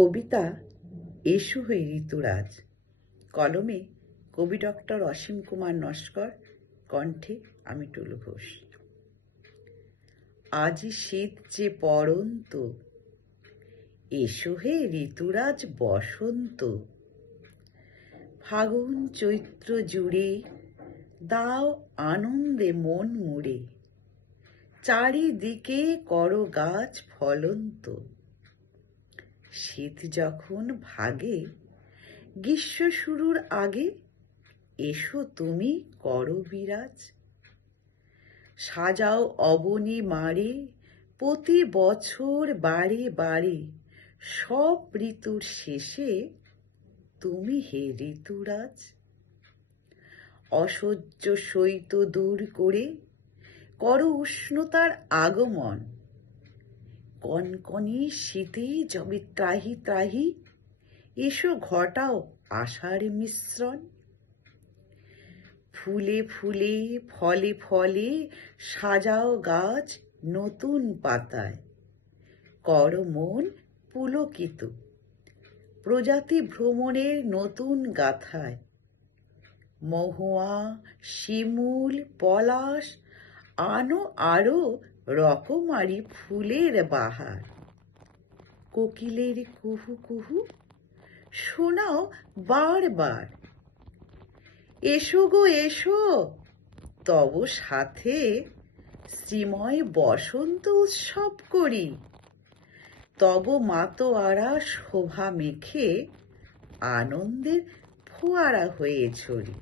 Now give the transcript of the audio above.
কবিতা এসো হে ঋতুরাজ, কলমে কবি ডক্টর অসীম কুমার নস্কর, কণ্ঠে আমি টুলু ঘোষ। আজি শীত যে পড়ন্ত, এসো হে ঋতুরাজ বসন্ত। ফাগুন চৈত্র জুড়ে দাও আনন্দে মন মুড়ে, চারিদিকে করো গাছ ফলন্ত। শীত যখন ভাগে গ্রীষ্ম শুরুর আগে, এসো তুমি করো বিরাজ। সাজাও অবনী মারে প্রতি বছর বারে বারে, সব ঋতুর শেষে তুমি হে ঋতুরাজ। অসহ্য শৈত দূর করে করো উষ্ণতার আগমন, কনকনে শীতে যবে ত্রাহি ত্রাহি, এসো ঘটাও আশার মিশ্রণ। ফুলে ফুলে ফলে ফলে সাজাও গাছ নতুন পাতায়, কর মন পুলকিত প্রজাতি ভ্রমণের নতুন গাথায়। মহুয়া শিমুল পলাশ আনো আরো রকমারি ফুলের বাহার। কোকিলের কুহু কুহু শোনাও বারবার, এসো গো এসো তব সাথে শ্রীময় বসন্ত উৎসব করি। তব মাতোয়ারা শোভা মেখে আনন্দের ফোয়ারা হয়ে ছড়ি।